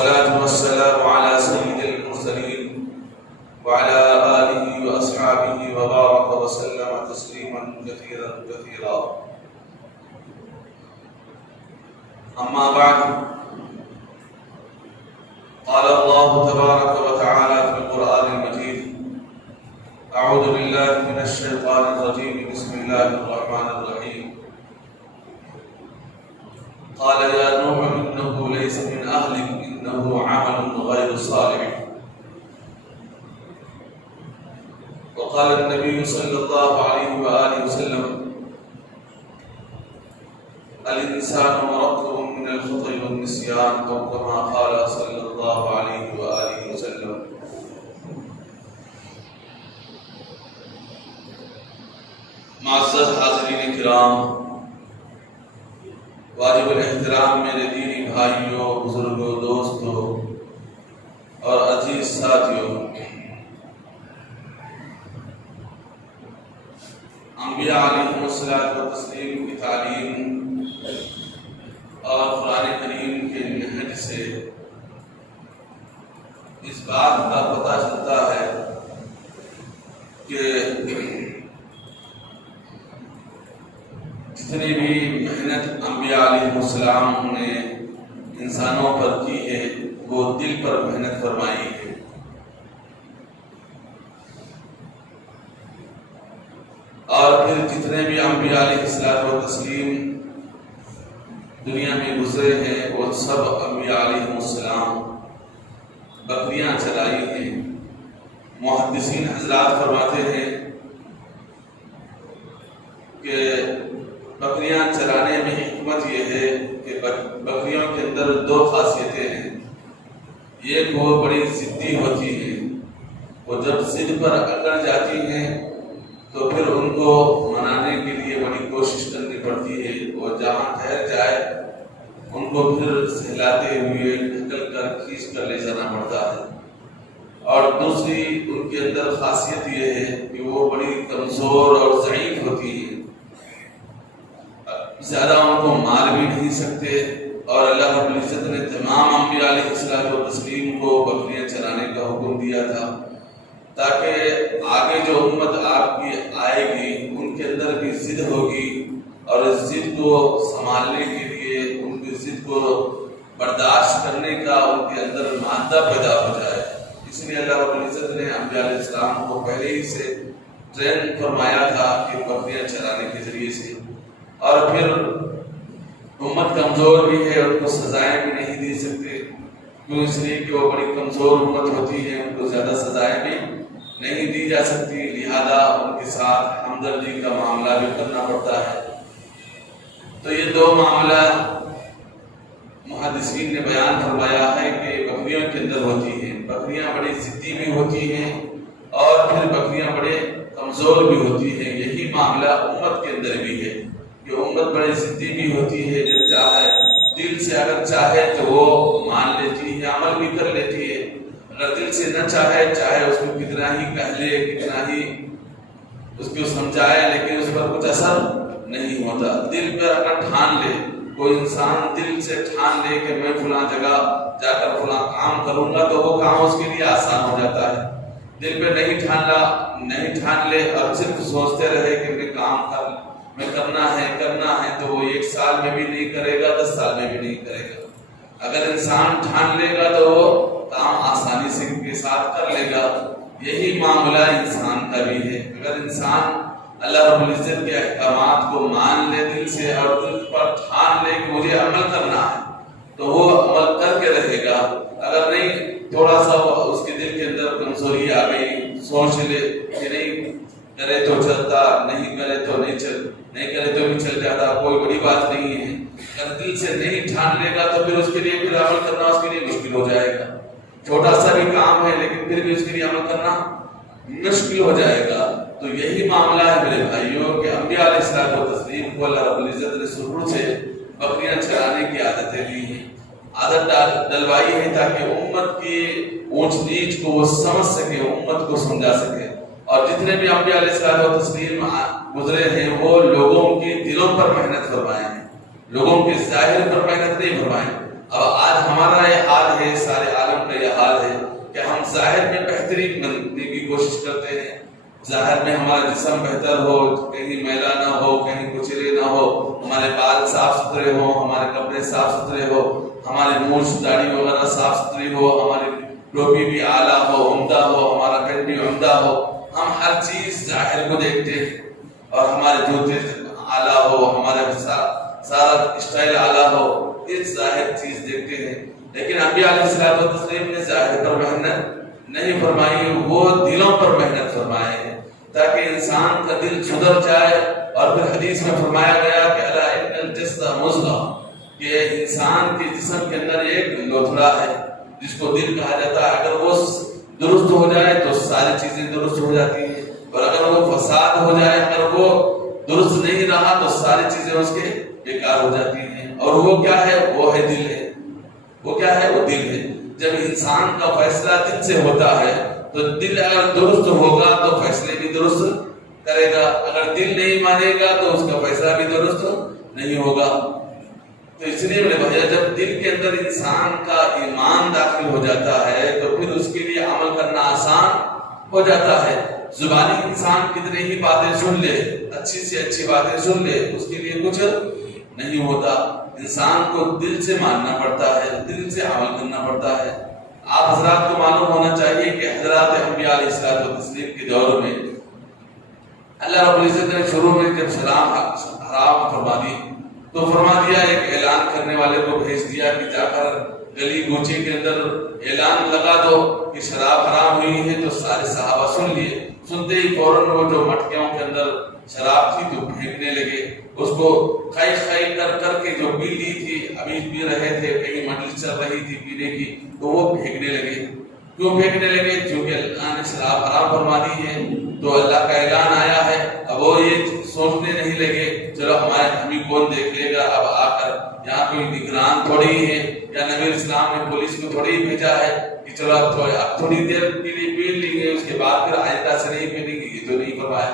والصلاة والسلام على سيد المرسلين وعلى آله وأصحابه وبارك وسلم تسليما كثيرا كثيرا. أما بعد، قال الله تبارك وتعالى في القرآن المجيد: أعوذ بالله من الشيطان الرجيم، بسم الله الرحمن الرحيم. قال يا نوح إنه ليس من أهلك إنه عمل غير صالح. وقال النبي صلى الله عليه وآله وسلم: الإنسان مركب من الخطأ والنسيان، أو كما قال صلى الله عليه وآله وسلم. معزز حاضرین کرام، واجب الاحترام میرے دینی بھائیوں، بزرگوں، دوستوں اور عزیز ساتھیوں، انبیاء علیہم الصلوۃ والتسلیم کی تعلیم اور قرآن کریم کے نہج سے اس بات کا پتہ چلتا ہے کہ جتنی بھی محنت انبیاء علیہ السلام نے انسانوں پر کی ہے وہ دل پر محنت فرمائی ہے. اور پھر جتنے بھی انبیاء علیہ الصلوۃ والتسلیم دنیا میں گزرے ہیں وہ سب انبیاء علیہ السلام بکریاں چلائی ہیں. محدثین حضرات فرماتے ہیں کہ بکریاں چلانے میں حکمت یہ ہے کہ بکریوں کے اندر دو خاصیتیں ہیں. ایک وہ بڑی ضدی ہوتی ہیں، وہ جب ضد پر اکڑ جاتی ہیں تو پھر ان کو منانے کے لیے بڑی کوشش کرنی پڑتی ہے. وہ جہاں ٹھہر جائے ان کو پھر سہلاتے ہوئے ڈھکل کر کھینچ کر لے جانا پڑتا ہے. اور دوسری ان کے اندر خاصیت یہ ہے کہ وہ بڑی کمزور اور ضعیف ہوتی ہیں، زیادہ ان کو مار بھی نہیں سکتے. اور اللہ رب العزت نے تمام انبیاء علیہ الصلوۃ والتسلیم کو بکریاں چلانے کا حکم دیا تھا تاکہ آگے جو امت آپ کی آئے گی ان کے اندر بھی ضد ہوگی اور اس ضد کو سنبھالنے کے لیے، ان کی ضد کو برداشت کرنے کا ان کے اندر مادہ پیدا ہو جائے. اس لیے اللہ رب العزت نے انبیاء علیہ السلام کو پہلے ہی سے ٹرین فرمایا تھا کہ بکریاں چلانے کے ذریعے سے. اور پھر امت کمزور بھی ہے، ان کو سزائیں بھی نہیں دے سکتے، کیوں؟ اس لیے کہ وہ بڑی کمزور امت ہوتی ہے، ان کو زیادہ سزائیں بھی نہیں دی جا سکتی. لہذا ان کے ساتھ ہمدردی کا معاملہ بھی کرنا پڑتا ہے. تو یہ دو معاملہ محدثین نے بیان فرمایا ہے کہ بکریوں کے اندر ہوتی ہیں. بکریاں بڑی ضدی بھی ہوتی ہیں اور پھر بکریاں بڑے کمزور بھی ہوتی ہیں. یہی معاملہ امت کے اندر بھی ہے کہ امت بڑی ضدی بھی ہوتی ہے. جب چاہے دل سے اگر چاہے تو وہ مان لیتی ہے، عمل بھی کر لیتی ہے. اگر دل سے نہ چاہے اس کو کتنا ہی کہہ لے، کتنا ہی اس کو سمجھائے، لیکن اس پر کچھ اثر نہیں ہوتا. دل پر اگر ٹھان لے، کوئی انسان دل سے ٹھان لے کہ میں فلاں جگہ جا کر فلاں کام کروں گا تو وہ کام اس کے لیے آسان ہو جاتا ہے. دل پہ نہیں ٹھان لے اور صرف سوچتے رہے کہ میں کرنا ہے تو وہ 1 سال میں بھی نہیں کرے گا، 10 سال میں بھی نہیں کرے گا. اگر انسان ٹھان لے گا تو وہ کام آسانی سے کے ساتھ کر لے گا. یہی معاملہ انسان کا بھی ہے. اگر انسان اللہ رب العزت کے احکامات کو مان لے دل سے اور دل پر ٹھان لے کہ مجھے عمل کرنا ہے تو وہ عمل کر کے رہے گا. اگر نہیں، تھوڑا سا اس کے دل کے اندر کمزوری آ گئی، سوچ لے کہ نہیں کرے تو چلتا، نہیں کرے تو نہیں کرے تو بھی چل جاتا، کوئی بڑی بات نہیں ہے. اگر دل سے نہیں ٹھان لے گا تو پھر اس کے لیے پھر عمل کرنا اس کے لیے مشکل ہو جائے گا. چھوٹا سا بھی کام ہے لیکن پھر بھی اس کے لیے عمل کرنا مشکل ہو جائے گا. تو یہی معاملہ ہے میرے بھائیوں کہ انبیاء علیہ الصلوۃ والتسلیم کو اللہ رب العزت نے شروع سے بکریاں چلانے کی عادتیں دی ہیں، عادت ڈلوائی ہے تاکہ امت کی اونچ نیچ کو وہ سمجھ سکے، امت کو سمجھا سکے. اور جتنے بھی انبیاء علیہ الصلوۃ والتسلیم گزرے ہیں وہ لوگوں کے دلوں پر محنت فرمائے ہیں، لوگوں کے ظاہر پر محنت نہیں فرمائے. اب آج ہمارا یہ حال ہے، ظاہر میں بہترین بننے کی کوشش کرتے ہیں، ظاہر میں ہمارا جسم بہتر ہو، کہیں میلا نہ ہو، کہیں کچرے نہ ہو، ہمارے بال صاف ستھرے ہو، ہمارے کپڑے صاف ستھرے ہو، ہمارے مونچھ داڑھی وغیرہ صاف ستھری ہو، ہماری ٹوپی بھی اعلیٰ ہو، عمدہ ہو، ہمارا پینٹ بھی عمدہ ہو، ہم ہر چیز ظاہر کو دیکھتے ہیں، اور ہمارے جوتے اعلیٰ ہو، ہمارے سارا اسٹائل اعلیٰ ہو، اس ظاہر چیز دیکھتے ہیں۔ لیکن انبیاء علیہ الصلوۃ والتسلیم نے ظاہر پر محنت نہیں فرمائی، وہ دلوں پر محنت فرمائے ہیں تاکہ انسان کا دل سدھر جائے۔ اور پھر حدیث میں فرمایا گیا کہ الا ان الجسد مضغہ، کہ انسان کے جسم کے اندر ایک لوتھڑا ہے جس کو دل کہا جاتا ہے، اگر وہ درست ہو جائے تو ساری چیزیں درست ہو جاتی ہیں، اور اگر وہ فساد ہو جائے، اگر وہ درست نہیں رہا تو ساری چیزیں اس کے بیکار ہو جاتی ہیں۔ اور وہ کیا ہے؟ وہ ہے دل ہے۔ وہ کیا ہے؟ وہ دل ہے۔ جب انسان کا فیصلہ دل سے ہوتا ہے تو دل اگر درست ہوگا تو فیصلے بھی درست کرے گا، اگر دل نہیں مانے گا تو اس کا فیصلہ بھی درست نہیں ہوگا۔ تو اس لیے میرے بھائی، جب دل کے اندر انسان کا ایمان داخل ہو جاتا ہے تو پھر اس کے لیے عمل کرنا آسان ہو جاتا ہے۔ زبانی انسان کتنے ہی باتیں سن لے، اچھی سے اچھی باتیں سن لے، اس کے لیے کچھ نہیں ہوتا۔ انسان کو دل سے ماننا پڑتا ہے، دل سے عمل کرنا پڑتا ہے۔ آپ حضرات کو معلوم ہونا چاہیے کہ حضرات انبیاء علیہ الصلوۃ والتسلیم کے دور میں اللہ رب العزت نے شروع میں جب شراب حرام فرما دی تو فرما دیا، ایک اعلان کرنے والے کو بھیج دیا کہ جا کر گلی کوچے کے اندر اعلان لگا دو کہ شراب حرام ہوئی ہے۔ تو سارے صحابہ سن لیے، سنتے ہی فوراً وہ جو مٹکیوں کے اندر شراب تھی تو پھینکنے لگے، اس کو خائی خائی کر کر کے جو پی لی تھی، ابھی پی رہے تھے، کہیں مجلس چل رہی تھی پینے کی، تو وہ پھینکنے لگے۔ کیوں پھینکنے لگے؟ چونکہ اللہ نے شراب حرام فرما دی ہے، تو اللہ کا اعلان آیا ہے۔ اب وہ یہ سوچنے نہیں لگے چلو ہمیں کون دیکھ لے گا، اب آ کر یہاں کوئی نگران تھوڑی ہے، یا نبی اسلام نے پولیس کو تھوڑی بھیجا ہے کہ چلو اب تھوڑی دیر کے لیے پی لیں گے، اس کے بعد پھر آئندہ سے نہیں پینے گے، یہ تو نہیں فرمایا۔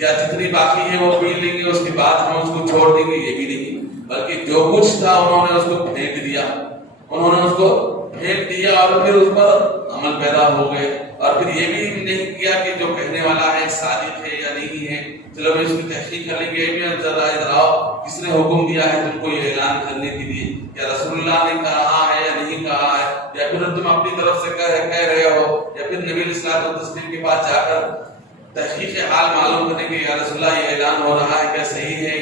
یا جتنی باقی ہے وہ پی لیں گے، اس کے بعد ہم اس کو چھوڑ دیں گے، یہ بھی نہیں، بلکہ جو کچھ تھا انہوں نے اس کو پھینک دیا، انہوں نے اس کو پھینک دیا، اور پھر اس پر عمل پیدا ہو گئے۔ اور پھر یہ بھی نہیں کیا کہ جو کہنے والا ہے صادق ہے یا نہیں ہے، چلو میں اس کی تحقیق کر لیں گے، کس نے حکم دیا ہے تم کو یہ اعلان کرنے کے لیے، یا رسول اللہ نے کہا ہے یا نہیں کہا ہے، یا پھر تم اپنی طرف سے کہہ رہے ہو، یا پھر نبی علیہ الصلوۃ والتسلیم کے پاس جا کر تحقیق حال معلوم کرنے کے، یا رسول اللہ یہ اعلان ہو رہا ہے کیا صحیح ہے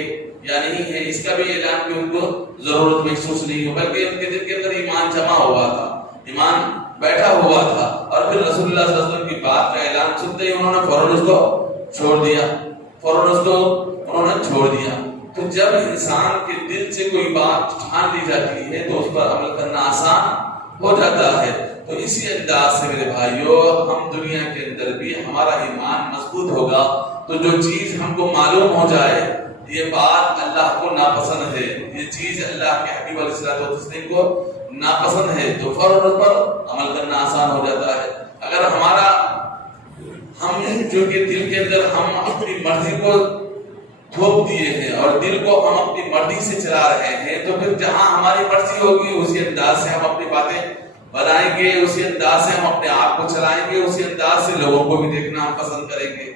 یا نہیں ہے، اس کا بھی اعلان بھی ان کو ضرورت محسوس نہیں ہو، بلکہ ان کے دل کے اندر ایمان جمع ہوا تھا، ایمان بیٹھا ہوا تھا۔ اور پھر رسول اللہ صلی اللہ علیہ وسلم کی بات کا اعلان سنتے ہی انہوں نے فوراً اس کو چھوڑ دیا، فوراً اس کو انہوں نے چھوڑ دیا۔ تو جب انسان کے دل سے کوئی بات ٹھان لی جاتی ہے تو اس پر عمل کرنا آسان ہو جاتا ہے۔ تو اسی انداز سے میرے بھائیوں، ہم دنیا کے اندر بھی ہمارا ایمان مضبوط ہوگا تو جو چیز ہم کو معلوم ہو جائے یہ بات اللہ کو ناپسند ہے، یہ چیز اللہ کے حبیب علیہ الصلوۃ والتسلیم کو ناپسند ہے، تو فوراً اس پر عمل کرنا آسان ہو جاتا ہے۔ اگر ہم جو کہ دل کے اندر ہم اپنی مرضی کو تھوپ دیے ہیں اور دل کو ہم اپنی مرضی سے چلا رہے ہیں، تو پھر جہاں ہماری مرضی ہوگی اسی انداز سے ہم اپنی باتیں بنائیں گے، اسی انداز سے ہم اپنے آپ کو چلائیں گے، اسی انداز سے لوگوں کو بھی دیکھنا ہم پسند کریں گے۔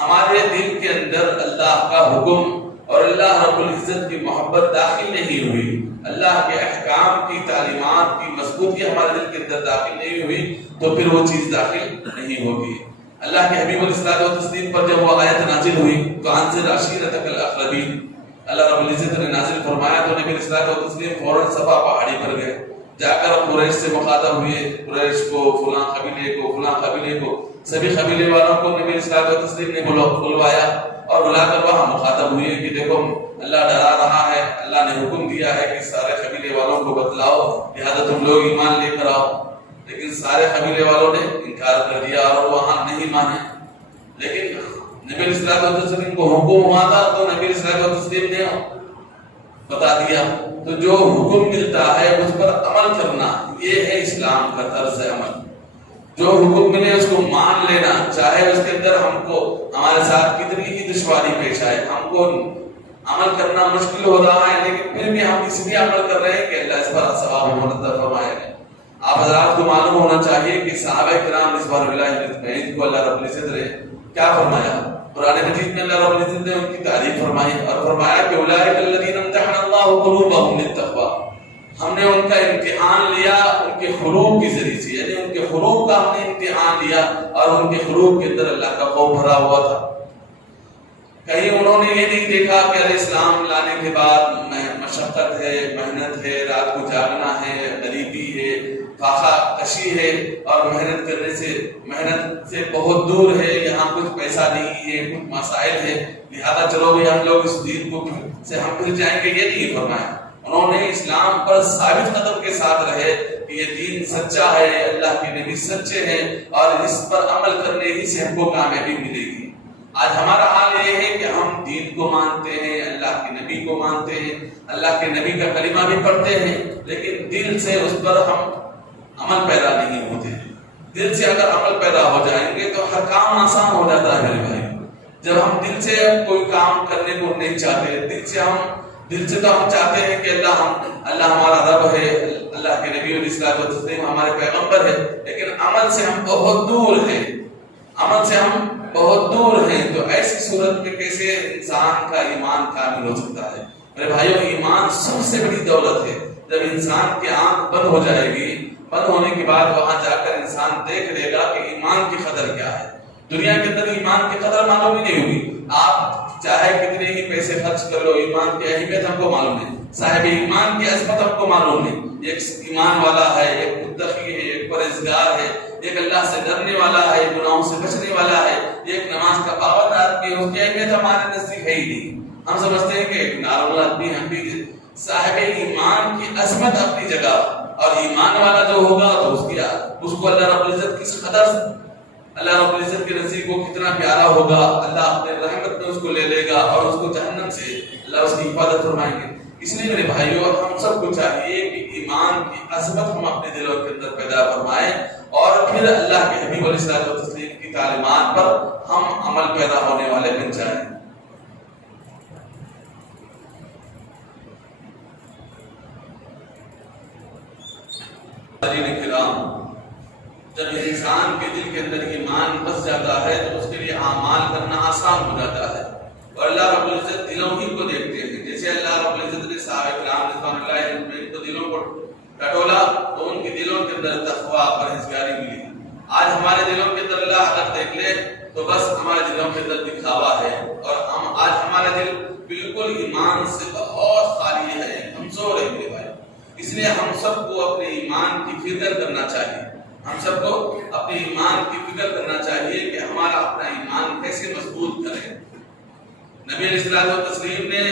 ہمارے دل کے اندر اللہ کا حکم اور اللہ رب العزت کی محبت داخل نہیں ہوئی، اللہ کے احکام کی تعلیمات کی مضبوطی ہمارے دل کے اندر داخل نہیں ہوئی، تو پھر وہ چیز داخل نہیں ہوگی۔ اللہ کے حبیب علیہ الصلوۃ والتسلیم پر جب وہ آیت نازل ہوئی تو انذر عشیرتک الاقربین، اللہ رب العزت نے نازل فرمایا تو نبی علیہ الصلوۃ والتسلیم فوراً صفا پہاڑی پر گئے، جا کر قریش سے مخاطب ہوئے، قریش کو، فلاں قبیلے کو، فلاں قبیلے کو، سبھی قبیلے والوں کو نبی علیہ الصلوۃ والتسلیم نے بلوایا اور بلا کر وہاں مخاطب ہوئے کہ دیکھو اللہ ڈرا رہا ہے، اللہ نے حکم دیا ہے کہ سارے قبیلے والوں کو بتلاؤ، لہذا تم لوگ ایمان لے کر آؤ۔ لیکن سارے قبیلے والوں نے انکار کر دیا اور وہاں نہیں مانے۔ لیکن نبی علیہ الصلوۃ والتسلیم کو حکم ہوا تھا تو نبی علیہ الصلوۃ والتسلیم نے بتا دیا۔ تو جو حکم ملتا ہے اس پر عمل کرنا، یہ ہے اسلام کا طرز عمل۔ جو حکم ملے اس کو مان لینا، چاہے اس کے اندر ہم کو ہمارے ساتھ کتنی ہی دشواری پیش آئے، ہم کو عمل کرنا مشکل ہو رہا ہے، لیکن پھر بھی ہم اس لیے عمل کر رہے ہیں کہ اللہ اس پر ثواب مرتب فرمائے گا۔ آپ حضرات کو معلوم ہونا چاہیے کہ صحابہ کرام رضوان اللہ اجمعین کو اللہ رب العزت نے کیا فرمایا؟ قرآن مجید میں اللہ رب العزت نے ان کی تعریف فرمائی اور فرمایا کہ اولئک الذین امتحن اللہ قلوبهم للتقوی، ہم نے ان کا امتحان لیا ان کے خلوق کے ذریعے سے، یعنی ان کے خلوق کا ہم نے امتحان لیا اور ان کے خلوق کے اندر اللہ کا خوف بھرا ہوا تھا۔ کہیں انہوں نے یہ نہیں دیکھا کہ اسلام لانے کے بعد مشقت ہے، محنت ہے، رات کو جاگنا ہے، غریبی ہے، فاقہ کشی ہے اور محنت سے بہت دور ہے، یہاں کچھ پیسہ نہیں ہے، کچھ مسائل ہے، لہذا چلو بھی ہم لوگ اس دین کو سے ہم پھر جائیں گے، یہ نہیں فرمایا۔ انہوں نے اسلام پر ثابت قدم کے ساتھ رہے کہ یہ دین سچا ہے، اللہ کے نبی سچے ہیں اور اس پر عمل کرنے ہی سے ہم کو کامیابی ملے گی۔ آج ہمارا حال یہ ہے کہ ہم دین کو مانتے ہیں، اللہ کے نبی کو مانتے ہیں، اللہ کے نبی کا کلمہ بھی پڑھتے ہیں، لیکن دل سے اس پر ہم عمل پیدا نہیں ہوتے۔ دل سے اگر عمل پیدا ہو جائیں گے تو ہر کام آسان ہو جاتا ہے میرے بھائی۔ جب ہم دل سے کوئی کام کرنے کو نہیں چاہتے، دل سے تو ہم چاہتے ہیں کہ اللہ ہمارا رب ہے، اللہ کے نبی علیہ الصلوۃ والسلام ہمارے پیغمبر ہے، لیکن عمل سے ہم بہت دور ہیں، تو ایسی صورت میں کیسے انسان کا ایمان کامل ہو سکتا ہے؟ میرے بھائیو، ایمان سب سے بڑی دولت ہے۔ جب انسان کی آنکھ بند ہو جائے گی، بند ہونے کے بعد وہاں جا کر انسان دیکھ لے گا کہ ایمان کی قدر کیا ہے۔ دنیا کے اندر ایمان کی قدر معلوم ہی نہیں ہوگی۔ آپ چاہے کتنے ہی پیسے خرچ کر لو، ایمان کی اہمیت ہم کو معلوم نہیں، صاحب ایمان کی عظمت ہم کو معلوم نہیں۔ ایک ایمان والا ہے، ایک متقی ہے، ایک پرہیزگار ہے، ایک اللہ سے ڈرنے والا ہے، ایک گناہوں سے بچنے والا ہے، ایک نماز کا پابند آدمی ہے، اس کی اہمیت ہمارے نزدیک ہے ہی نہیں۔ ہم سمجھتے ہیں کہ ایک نارمل آدمی ہم بھی صاحب ایمان کی عظمت اپنی جگہ، اور ایمان والا جو ہوگا تو اس کو اللہ رب العزت کس قدر، اللہ رب العزت کے نزدیک وہ کتنا پیارا ہوگا، اللہ اپنے رحمت میں اس کو لے لے گا اور اس کو جہنم سے اللہ اس کی حفاظت فرمائیں گے۔ اس لیے میرے بھائیوں، ہم سب کو چاہیے کہ ایمان کی عظمت ہم اپنے دلوں کے اندر پیدا فرمائیں اور پھر اللہ کے حبیب علیہ الصلوۃ والتسلیم کی تعلیمات پر ہم عمل پیدا ہونے والے بن جائیں۔ جب انسان کے دل کے اندر ایمان بس جاتا ہے تو اس کے لیے اعمال کرنا آسان ہو جاتا ہے، اور اللہ رب العزت دلوں ہی کو دیکھتے ہیں۔ جیسے اللہ رب العزت نے صحابہ کرام رضوان اللہ علیہم کو دلوں کو ٹٹولا تو ان کے دلوں کے اندر تقویٰ پرہیزگاری ملی۔ آج ہمارے دلوں کے اندر اللہ اگر دیکھ لے تو بس ہمارے دلوں کے اندر دکھاوا ہے، اور آج ہمارا دل بالکل ایمان سے بہت خالی ہے، کمزور ہے میرے بھائی۔ اس لیے ہم سب کو اپنے ایمان کی فکر کرنا چاہیے، کہ ہمارا اپنا ایمان کیسے مضبوط کریں۔ نبی علیہ الصلوۃ والتسلیم نے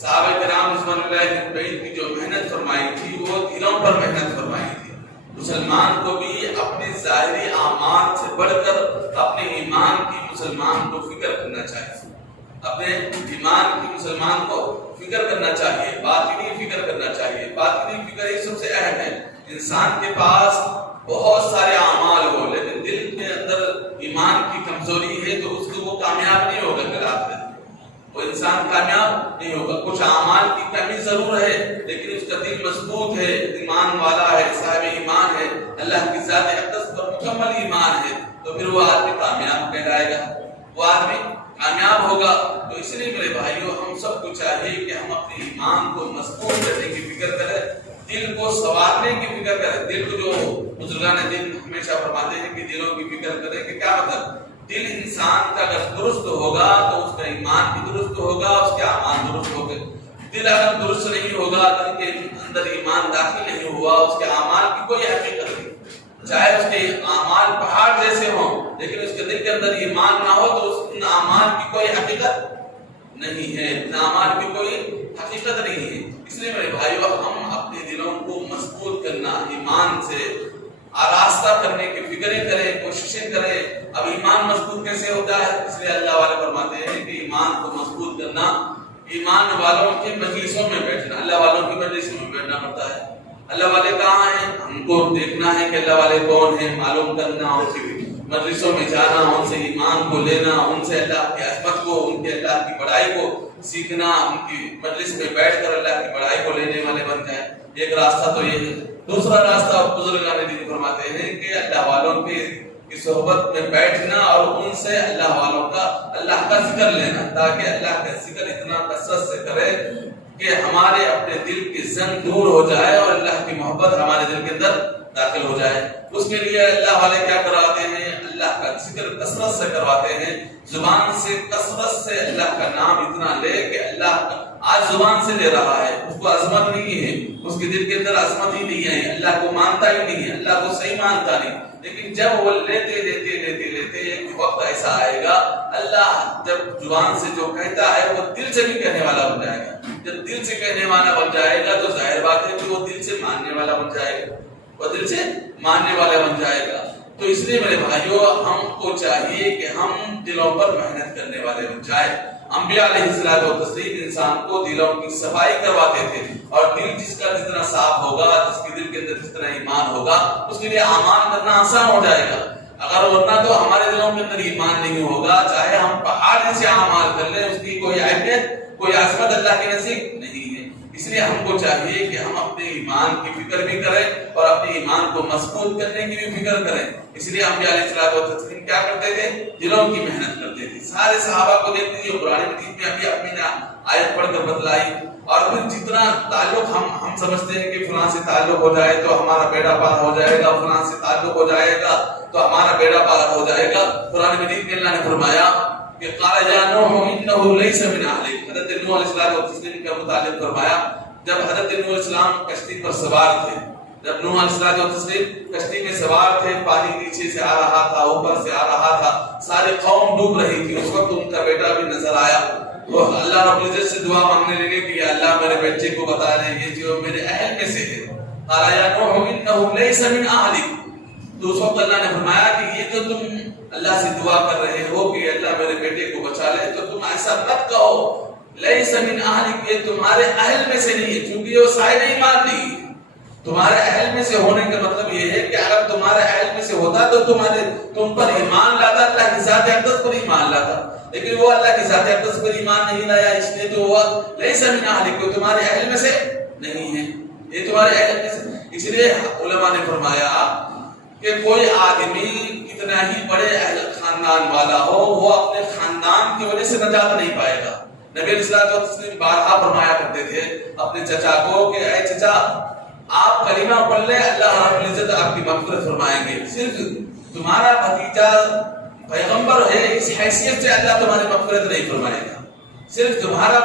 صحابہ کرام رضوان اللہ اجمعین کی جو محنت فرمائی تھی وہ دلوں پر محنت فرمائی تھی۔ مسلمان کو بھی اپنے ظاہری اعمال سے بڑھ کر اپنے ایمان کی مسلمان کو فکر کرنا چاہیے، اپنے ایمان کی مسلمان کو فکر کرنا چاہیے، باطنی فکر کرنا چاہیے۔ باطنی فکر ہی سب سے اہم ہے۔ انسان کے پاس بہت سارے اعمال ہو لیکن دل کے اندر ایمان کی کمزوری ہے تو اس کو وہ کامیاب نہیں ہوگا، وہ انسان کامیاب نہیں ہوگا۔ کچھ اعمال کی کمی ضرور ہے لیکن اس کا دل مضبوط ہے، ایمان والا ہے، صاحب ایمان ہے، اللہ کی ذات اقدس پر مکمل ایمان ہے، تو پھر وہ آدمی کامیاب کہلائے گا، وہ آدمی کامیاب ہوگا۔ تو اس لیے میرے بھائیوں، ہم سب کو چاہیے کہ ہم اپنے ایمان کو مضبوط کرنے کی فکر کریں، دل کو سنوارنے کی فکر کریں۔ دل کو جو بزرگان دین ہمیشہ فرماتے ہیں کہ دلوں کی فکر کریں، کہ کیا مطلب؟ دل انسان کا اگر درست ہوگا تو اس کا ایمان بھی درست ہوگا، اس کے اعمال درست ہوگے۔ دل اگر درست نہیں ہوگا، دل کے اندر ایمان داخل نہیں ہوا، اس کے اعمال کی کوئی حقیقت نہیں، چاہے اس کے اعمال پہاڑ جیسے ہوں لیکن اس کے دل کے اندر ایمان نہ ہو تو اس اعمال کی کوئی حقیقت نہیں ہے، اعمال کی کوئی حقیقت نہیں ہے۔ اس لیے میرے بھائیو، ہم اپنے دلوں کو مضبوط کرنا، ایمان سے آراستہ کرنے کی فکریں کریں، کوششیں کریں۔ اب ایمان مضبوط کیسے ہوتا ہے؟ اس لیے اللہ والے فرماتے ہیں کہ ایمان کو مضبوط کرنا ایمان والوں کی مجلسوں میں بیٹھنا، اللہ والوں کی مجلسوں میں بیٹھنا پڑتا ہے۔ اللہ والے کہاں ہیں؟ ہم کو دیکھنا ہے کہ اللہ والے کون ہیں، معلوم کرنا، ان کی مجلسوں میں جانا، ان سے ایمان کو لینا، ان سے اللہ کی عظمت کو، ان کے اللہ کی بڑائی کو سیکھنا، ان کی مجلس میں بیٹھ کر اللہ کی بڑائی کو لینے والے بن جائیں۔ ایک راستہ تو یہ ہے۔ دوسرا راستہ بزرگان فرماتے ہیں کہ اللہ والوں کی صحبت میں بیٹھنا اور ان سے اللہ والوں کا اللہ کا ذکر لینا، تاکہ اللہ کا ذکر اتنا کثرت سے کرے کہ ہمارے اپنے دل کی زنگ دور ہو جائے اور اللہ کی محبت ہمارے دل کے اندر داخل ہو جائے۔ اس کے لیے اللہ والے کیا کرواتے ہیں؟ اللہ کا ذکر کثرت سے کرواتے ہیں، زبان سے کثرت سے اللہ کا نام اتنا لے کہ اللہ آج زبان سے لے رہا ہے، اس کو عظمت نہیں ہے، اس کے دل کے اندر عظمت ہی نہیں ہے، اللہ کو مانتا ہی نہیں ہے، اللہ کو صحیح مانتا نہیں، لیکن جب وہ لیتے لیتے لیتے لیتے ایک وقت ایسا آئے گا اللہ جب زبان سے جو کہتا ہے وہ دل سے بھی کہنے والا بن جائے گا۔ جب دل سے کہنے والا بن جائے گا تو ظاہر بات ہے کہ وہ دل سے ماننے والا بن جائے گا، وہ دل سے ماننے والا بن جائے گا۔ تو اس لیے میرے بھائیوں ہم کو چاہیے کہ ہم دلوں پر محنت کرنے والے بن جائیں۔ انبیاء علیہ الصلوۃ والتسلیم انسان کو دلوں کی صفائی کرواتے تھے، اور دل جس کا جتنا صاف ہوگا، جس کے دل کے اندر جتنا ایمان ہوگا، اس کے لیے اعمال کرنا آسان ہو جائے گا۔ اگر ورنہ تو ہمارے دلوں کے اندر ایمان نہیں ہوگا، چاہے ہم پہاڑ سے اعمال کر لیں، اس کی کوئی اہمیت کوئی عظمت اللہ کے نزدیک نہیں ہے۔ اس لیے ہم کو چاہیے کہ ہم اپنے ایمان کی فکر بھی کریں اور اپنے ایمان کو مضبوط کرنے کی بھی فکر کریں۔ اس لیے انبیاء علیہ الصلوۃ والتسلیم کیا کرتے تھے؟ دلوں کی محنت کرتے تھے۔ سارے صحابہ کو دیکھ لیجیے، قرآن مجید میں ابھی اپنی آیت پڑھ کر بتلائی، اور پھر جتنا تعلق ہم سمجھتے ہیں کہ فلاں سے تعلق ہو جائے تو ہمارا بیڑا پار ہو جائے گا، فلاں سے تعلق ہو جائے گا تو ہمارا بیڑا پار ہو جائے گا۔ قرآن مجید میں اللہ نے فرمایا کہ قال یا نوح انه ليس من اهلك، حضرت نوح علیہ الصلوۃ والتسلیم کے متعلق فرمایا جب حضرت نوح علیہ السلام کشتی پر سوار تھے، جب نوح علیہ الصلوۃ والتسلیم کشتی میں سوار تھے، پانی نیچے سے آ رہا تھا، اوپر سے آ رہا تھا، ساری قوم ڈوب رہی تھی، اس وقت ان کا بیٹا بھی نظر آیا، تو اللہ رب العزت سے دعا مانگنے لگے کہ یا اللہ میرے بچے کو بتا دے یہ جو میرے اہل میں سے ہے۔ قال یا نوح انه ليس من اهلك، تو اس وقت اللہ نے فرمایا کہ یہ جو تم اللہ سے دعا کر رہے ہو کہ اللہ میرے بیٹے کو بچا لے، تو تم ایسا مت کہو لیس من اہلک، یہ تمہارے اہل میں سے نہیں ہے، کیونکہ وہ صاحب ایمان نہیں ہے۔ تمہارے اہل میں سے ہونے کا مطلب یہ ہے کہ اگر تمہارے اہل میں سے ہوتا تو تم پر ایمان لاتا، اللہ کی ذات اقدس پر ایمان لاتا، لیکن وہ اللہ کی ذات اقدس پر ایمان نہیں لایا، اس لیے تو وہ لیس من اہلک، تمہارے اہل میں سے نہیں ہے، یہ تمہارے اہل میں سے۔ اس لیے علماء نے فرمایا کہ کوئی آدمی کتنا ہی بڑے اہل خاندان والا ہو، وہ اپنے خاندان کی وجہ سے نجات نہیں پائے گا۔ نبی علیہ الصلوۃ والتسلیم بارہا فرمایا کرتے تھے اپنے چچا کو کہ اے چچا آپ کلمہ پڑھ لیں، اللہ رب العزت آپ کی مغفرت فرمائیں گے، صرف تمہارا بھتیجا پیغمبر ہے اس حیثیت سے اللہ تمہاری مغفرت نہیں فرمائے گا، صرف تمہارا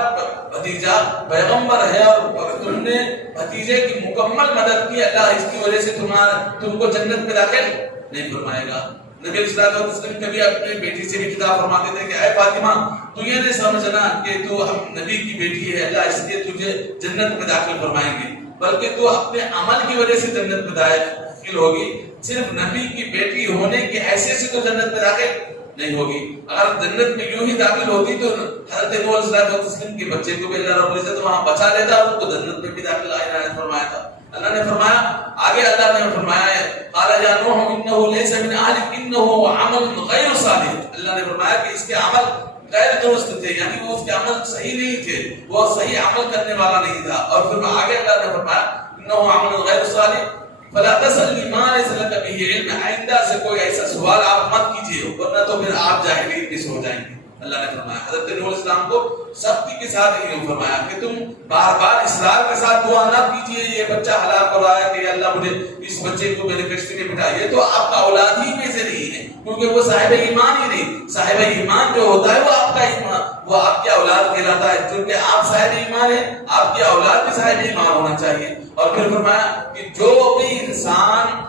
بھتیجا پیغمبر ہے اور تم نے بھتیجے کی مکمل مدد کی، اللہ اس کی وجہ سے تم کو جنت میں داخل نہیں فرمائے گا۔ نبی علیہ الصلوۃ والتسلیم کبھی اپنی بیٹی سے بھی خطاب فرماتے تھے کہ اے فاطمہ تو یہ نہیں سمجھنا کہ تو نبی کی بیٹی ہے اللہ اس لیے تجھے جنت میں داخل فرمائیں گے، بلکہ تو اپنے عمل کی وجہ سے جنت میں داخل ہوگی، صرف نبی کی بیٹی ہونے کی حیثیت سے تو جنت میں داخل نہیں ہوگی۔ اگر جنت میں یوں ہی داخل ہوتی تو حضرت نوح علیہ الصلوۃ والتسلیم کے بچے کو بھی اللہ رب العزت وہاں بچا لیتا اور ان کو جنت میں بھی داخل فرمایا تھا۔ اللہ نے فرمایا آگے، اللہ نے فرمایا ہے قال یا نوح انه ليس من اهلك انه عمل غیر صالح، اللہ نے فرمایا کہ اس کے عمل غیر درست تھے، یعنی وہ اس کے عمل صحیح نہیں تھے، وہ صحیح عمل کرنے والا نہیں تھا۔ اور پھر آگے اللہ نے فرمایا انه عمل غیر صالح فلا تسأل ما ليس لك به علم، آئندہ سے کوئی ایسا سوال آپ مت کیجیے ورنہ تو پھر آپ جاہلیت میں ہو جائیں گے۔ اللہ نے فرمایا حضرت نوح علیہ السلام کو سختی کے ساتھ یہ فرمایا کہ تم بار بار اصرار کے ساتھ دعا نہ کیجیے یہ بچہ ہلاک ہو رہا ہے کہ اللہ مجھے اس بچے کو میرے کشتی میں بٹھائیے، تو آپ کا اولاد ہی میں سے نہیں ہے، کیونکہ وہ صاحب ایمان ہی نہیں۔ صاحب ایمان جو ہوتا ہے وہ آپ کا ایمان، وہ آپ کی اولاد کہلاتا ہے، کیونکہ آپ صاحب ایمان ہیں، آپ کی اولاد بھی صاحب ایمان ہونا چاہیے۔ اور پھر فرمایا کہ جو بھی انسان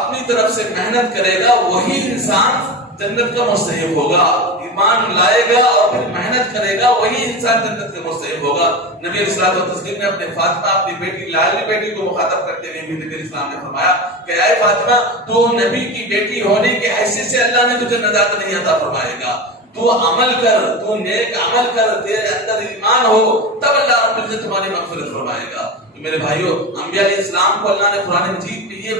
اپنی طرف سے محنت کرے گا وہی انسان جنت کا مستحق ہوگا، ایمان لائے گا اور پھر محنت کرے گا وہی انسان جنت کا مستحق ہوگا۔ نبی علیہ الصلوۃ والتسلیم نے اپنے فاطمہ اپنی بیٹی لاڈلی بیٹی کو مخاطب کرتے ہوئے بھی نبی علیہ السلام نے فرمایا کہ اے فاطمہ تو نبی کی بیٹی ہونے کی حیثیت سے اللہ نے تجھے نجات نہیں عطا فرمائے گا، تو عمل کر، تو نیک عمل کر، تیرے اندر ایمان ہو تب اللہ رب العزت تمہاری مغفرت فرمائے گا۔ میرے بھائیوں انبیاء علیہ السلام کو اللہ نے قرآن مجید میں یہ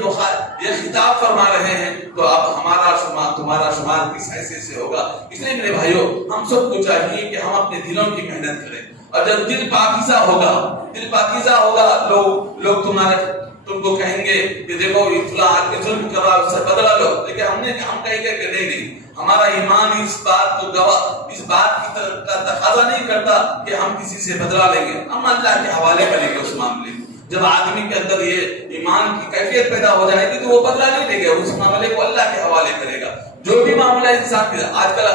خطاب فرما رہے ہیں، تو اب ہمارا شمار تمہارا شمار کس حیثیت سے ہوگا؟ اس لیے میرے بھائیوں ہم سب کو چاہیے کہ ہم اپنے دلوں کی محنت کریں، اور جب دل پاکیزہ ہوگا، دل پاکیزہ ہوگا لوگ تم کو کہیں گے کہ دیکھو فلاں آدمی ظلم کر رہا ہے اس سے بدلہ لو، لیکن ہم کہیں گے کہ نہیں، ہمارا ایمان اس بات کی کا تقاضا نہیں کرتا کہ ہم کسی سے بدلہ لیں گے، ہم اللہ کے حوالے کریں گے اس معاملے کو۔ جب آدمی کے اندر یہ ایمان کی کیفیت پیدا ہو جائے گی تو وہ بدلہ نہیں لے گا، اس معاملے کو اللہ کے حوالے کرے گا۔ جو بھی معاملہ انسان کا، آج کل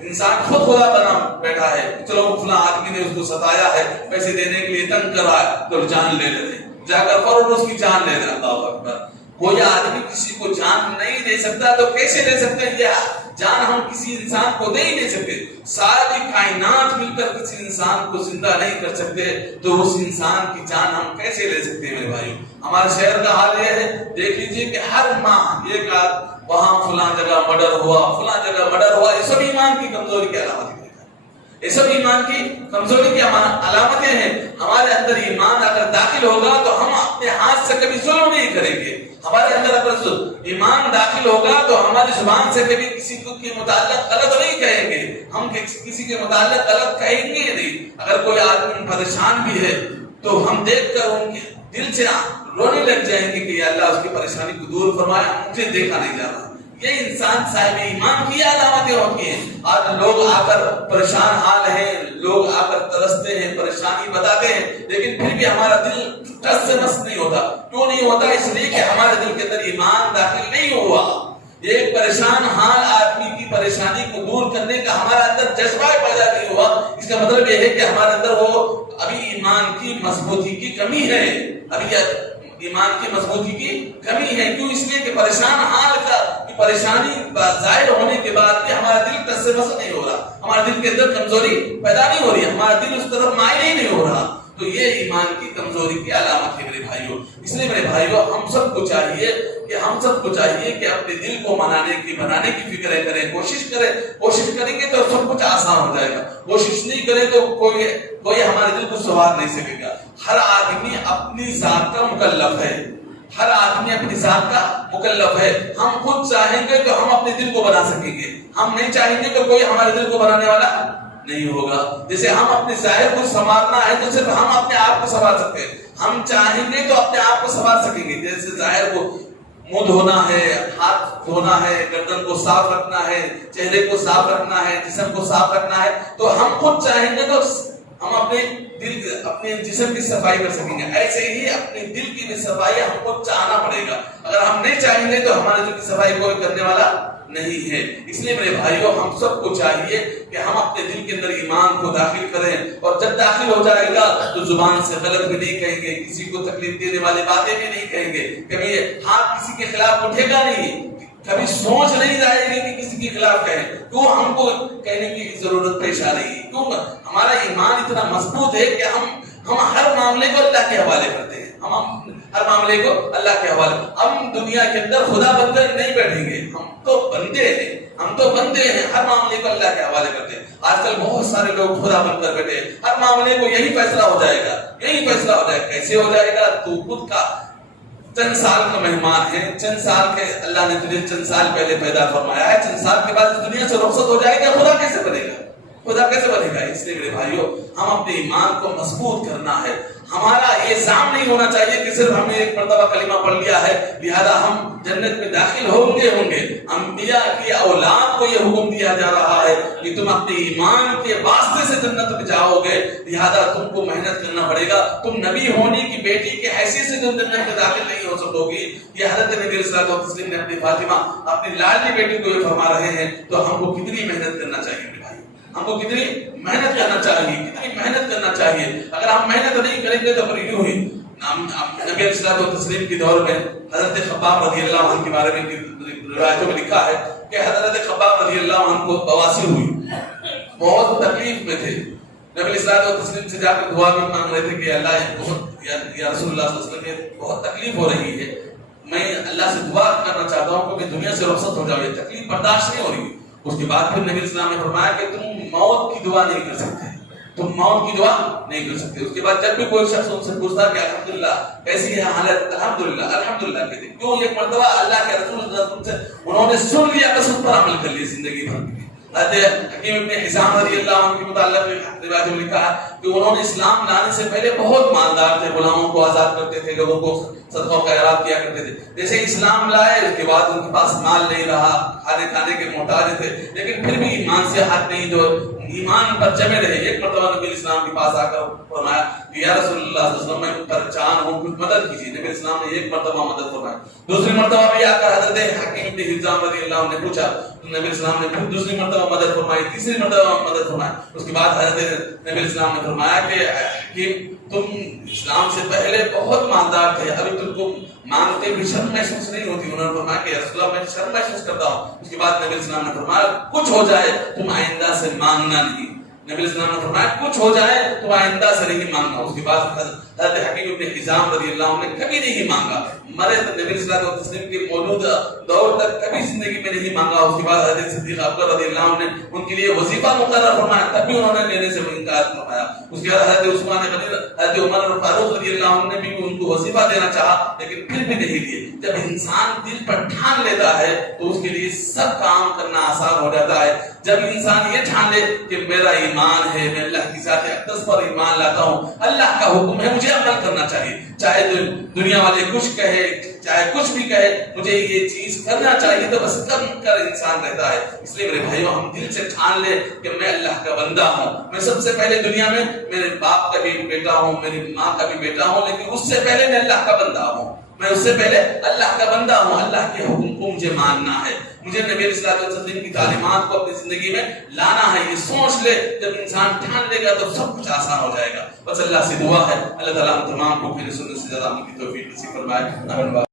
انسان خود خدا بنا بیٹھا ہے، چلو فلاں آدمی نے اس کو ستایا ہے، پیسے دینے کے لیے تنگ کر رہا ہے تو جان لے لیتے، جا کر فوراً اس کی جان لے لیتے۔ اللہ اکبر۔ کوئی آدمی کسی کو جان نہیں دے سکتا تو کیسے لے سکتے ہیں؟ یہ جان ہم کسی انسان کو دے ہی نہیں سکتے، ساری کائنات مل کر کسی انسان کو زندہ نہیں کر سکتے، تو اس انسان کی جان ہم کیسے لے سکتے ہیں؟ میرے بھائیو، ہمارے شہر کا حال یہ ہے، دیکھ لیجئے کہ ہر ماہ ایک وہاں فلاں جگہ مرڈر ہوا، فلاں جگہ مرڈر ہوا۔ یہ سب ایمان کی کمزوری کی علامتیں ہیں، یہ سب ایمان کی کمزوری کی علامتیں ہیں۔ ہمارے اندر ایمان اگر داخل ہوگا تو ہم اپنے ہاتھ سے کبھی ظلم نہیں کریں گے۔ ہمارے اندر اگر ایمان داخل ہوگا تو ہماری زبان سے کبھی کسی کو کے متعلق غلط نہیں کہیں گے، ہم کسی کے متعلق غلط کہیں گے نہیں۔ اگر کوئی آدمی پریشان بھی ہے تو ہم دیکھ کر ان کے دل سے رونے لگ جائیں گے کہ اللہ اس کی پریشانی کو دور فرمایا، مجھے دیکھا نہیں جا رہا۔ یہ انسان صاحب ایمان کی علامتیں ہوتی ہیں۔ آج لوگ آ کر پریشان حال ہیں، لوگ آ کر ترستے ہیں، پریشانی بتاتے ہیں، لیکن پھر بھی ہمارا دل ٹس سے مس نہیں ہوتا۔ کیوں نہیں ہوتا؟ اس لیے کہ ہمارے دل کے اندر ایمان داخل نہیں ہوا۔ ایک پریشان حال آدمی کی پریشانی کو دور کرنے کا ہمارا اندر جذبہ پیدا نہیں ہوا، اس کا مطلب یہ ہے کہ ہمارے اندر وہ ابھی ایمان کی مضبوطی کی کمی ہے، ابھی ایمان کی مضبوطی کی کمی ہے۔ کیوں؟ اس لیے کہ پریشان حال کا پریشانی ظاہر ہونے کے بعد بھی ہمارا دل ٹس سے بس نہیں ہو رہا، ہمارے دل کے اندر کمزوری پیدا نہیں ہو رہی، ہمارا دل اس طرف مائل ہی نہیں ہو رہا۔ تو یہ ایمان کی کمزوری کی علامت ہے میرے بھائیوں۔ اس لیے میرے بھائیوں، ہم سب کو چاہیے کہ اپنے دل کو بنانے کی فکریں کریں، کوشش کریں گے تو سب کچھ آسان ہو جائے گا۔ کوشش نہیں کرے تو کوئی ہمارے دل کو سنوار نہیں سکے گا۔ ہر آدمی اپنی ذات کا مکلف ہے، ہر آدمی اپنی ذات کا مکلف ہے۔ ہم خود چاہیں گے تو ہم اپنے دل کو بنا سکیں گے، ہم نہیں چاہیں گے تو کوئی ہمارے دل کو بنانے والا نہیں ہوگا۔ جیسے ہم اپنے ظاہر کو سنوارنا ہے تو صرف ہم اپنے آپ کو سنوار سکتے ہیں، ہم چاہیں گے تو اپنے آپ کو سنوار سکیں گے۔ جیسے ظاہر کو منہ دھونا ہے، ہاتھ دھونا ہے، گردن کو صاف رکھنا ہے، چہرے کو صاف رکھنا ہے، جسم کو صاف رکھنا ہے، تو ہم خود چاہیں گے تو ہم اپنے جسم کی صفائی کر سکیں گے۔ ایسے ہی اپنے دل کی بھی صفائی ہم کو چاہنا پڑے گا۔ اگر ہم نہیں چاہیں گے تو ہمارے دل کی صفائی کوئی کرنے والا نہیں ہے۔ اس لیے میرے بھائیوں، ہم سب کو چاہیے کہ ہم اپنے دل کے اندر ایمان کو داخل کریں، اور جب داخل ہو جائے گا تو زبان سے غلط بھی نہیں کہیں گے، کسی کو تکلیف دینے والی باتیں بھی نہیں کہیں گے، کبھی ہاتھ کسی کے خلاف اٹھے گا نہیں، کبھی سوچ نہیں جائے گی کہ کسی کے خلاف کہیں۔ کیوں ہم کو کہنے کی ضرورت پیش آ رہی ہے؟ کیوں ہمارا ایمان اتنا مضبوط ہے کہ ہم ہر معاملے کو اللہ کے حوالے کرتے ہیں، ہم ہر معاملے کو اللہ کے حوالے۔ ہم دنیا کے اندر خدا بن کر نہیں بیٹھیں گے، ہم تو بندے ہیں، ہر معاملے کو اللہ کے حوالے کرتے ہیں۔ آج کل بہت سارے لوگ خدا بن کر بیٹھے ہیں، ہر معاملے کو یہی فیصلہ ہو جائے گا، یہی فیصلہ ہو جائے گا۔ کیسے ہو جائے گا؟ تو خود کا چند سال کا مہمان ہے، چند سال کے اللہ نے تجھے چند سال پہلے پیدا فرمایا ہے، چند سال کے بعد دنیا سے رخصت ہو جائے گا، خدا کیسے بنے گا؟ اس لیے میرے بھائیوں، ہم اپنے ایمان کو مضبوط کرنا ہے۔ ہمارا یہ الزام نہیں ہونا چاہیے کہ صرف ہم نے ایک مرتبہ کلمہ پڑھ لیا ہے لہذا ہم جنت میں داخل ہوں گے۔ انبیاء کی اولاد کو یہ حکم دیا جا رہا ہے کہ تم اپنے ایمان کے واسطے سے جنت میں جاؤ گے، لہذا تم کو محنت کرنا پڑے گا۔ تم نبی ہونے کی بیٹی کی حیثیت سے تم جنت میں داخل نہیں ہو سکو گی۔ یہ حضرت نبی علیہ الصلوۃ والتسلیم نے اپنی فاطمہ، اپنی لاڈلی بیٹی کو یہ فرما رہے ہیں، تو ہم کو کتنی محنت کرنا چاہیے میرے بھائی، ہم کو کتنی محنت کرنا چاہیے۔ اگر ہم محنت نہیں کریں گے تو پھر یوں ہی نبی علیہ الصلوۃ والتسلیم کے دور میں حضرت خباب رضی اللہ عنہ کے بارے میں روایتوں میں لکھا ہے کہ حضرت خباب رضی اللہ عنہ کو بواسیر ہوئی، بہت تکلیف میں تھے، نبی علیہ الصلوۃ والتسلیم سے جا کے دعا بھی مانگ رہے تھے کہ اللہ یا رسول اللہ صلی اللہ علیہ وسلم بہت تکلیف ہو رہی ہے، میں اللہ سے دعا کرنا چاہتا ہوں کہ دنیا سے رخصت ہو جاؤ، یہ تکلیف برداشت نہیں ہو رہی۔ اس کے بعد پھر نبی علیہ السلام نے فرمایا کہ تم موت کی دعا نہیں کر سکتے، اس کے بعد جب بھی کوئی شخص ان سے پوچھتا کہ الحمدللہ کیسی ہے حالت، الحمدللہ کہتے ہیں۔ کیوں؟ ایک مرتبہ اللہ کے رسول سے انہوں نے سن لیا، بس اس پر عمل کر لیا زندگی بھر۔ حضرت حکیم ابن حزام رضی اللہ عنہ کے متعلق روایت میں لکھا ہے کہ انہوں نے اسلام لانے سے پہلے بہت مالدار تھے، غلاموں کو آزاد کرتے تھے، لوگوں کو صدقہ و خیرات کیا کرتے تھے. جیسے اسلام لائے اس کے بعد ان کے پاس مال نہیں رہا، کھانے کے محتاج تھے، لیکن پھر بھی ایمان سے ہاتھ نہیں جو ایمان پر جمے رہے. ایک مرتبہ نبی اسلام کے پاس آ کر فرمایا کہ یا رسول اللہ صلی اللہ علیہ وسلم میں پریشان ہوں، کچھ مدد کیجیے. نبی اسلام نے ایک مرتبہ مدد فرمائی. دوسری مرتبہ بھی آ کر حضرت حکیم ابن حزام رضی اللہ عنہ نے پوچھا، نبی اسلام نے پھر دوسری مرتبہ مدد فرمائی، تیسری مرتبہ مدد فرمائی. اس کے بعد حضرت نبی اسلام نے فرمایا کہ حکیم تم اسلام سے پہلے بہت مالدار تھے، ابھی تم کو مانگتے بھی شرم محسوس نہیں ہوتی. انہوں نے فرمایا کہ رسول اللہ میں شرم محسوس کرتا ہوں. اس کے بعد نبی اسلام نے فرمایا کچھ ہو جائے تم آئندہ سے مانگنا نہیں. نبی اسلام نے فرمایا کچھ ہو جائے تو آئندہ سے نہیں مانگنا. اس کے بعد حضرت حکیم ابن حزام رضی اللہ عنہ نے کبھی نہیں مانگا، مرے تو نبی صلی اللہ علیہ وسلم کے موجودہ دور تک کبھی زندگی میں نہیں مانگا. اس کے بعد حضرت صدیق اکبر رضی اللہ عنہ نے ان کے لیے وظیفہ مقرر فرمایا، تب بھی انہوں نے لینے سے انکار فرمایا. اس کے بعد حضرت عثمان غنی، حضرت عمر فاروق رضی اللہ عنہ نے بھی ان کو وظیفہ دینا چاہا لیکن پھر بھی نہیں لیے. جب انسان دل پر ٹھان لیتا ہے تو اس کے لیے سب کام کرنا آسان ہو جاتا ہے. جب انسان یہ ٹھان لے کہ میرا ایمان ہے، میں اللہ کی ذات اقدس پر ایمان لاتا ہوں، اللہ کا حکم ہے، مجھے عمل کرنا چاہیے، چاہے دنیا والے کچھ کہے، چاہے کچھ بھی کہے، مجھے یہ چیز کرنا چاہیے، تو بس کر انسان رہتا ہے. اس لیے میرے بھائیوں ہم دل سے ٹھان لے کہ میں اللہ کا بندہ ہوں. میں سب سے پہلے دنیا میں میرے باپ کا بھی بیٹا ہوں، میری ماں کا بھی بیٹا ہوں، لیکن اس سے پہلے میں اللہ کا بندہ ہوں. میں اس سے پہلے اللہ کا بندہ ہوں. اللہ کے حکم کو مجھے ماننا ہے، مجھے نبی صلی اللہ علیہ وسلم کی تعلیمات کو اپنی زندگی میں لانا ہے. یہ سوچ لے، جب انسان ٹھان لے گا تو سب کچھ آسان ہو جائے گا. بس اللہ سے دعا ہے اللہ تعالیٰ ہم تمام کو پھر سننے سے زیادہ عمل کی توفیق نصیب فرمائے.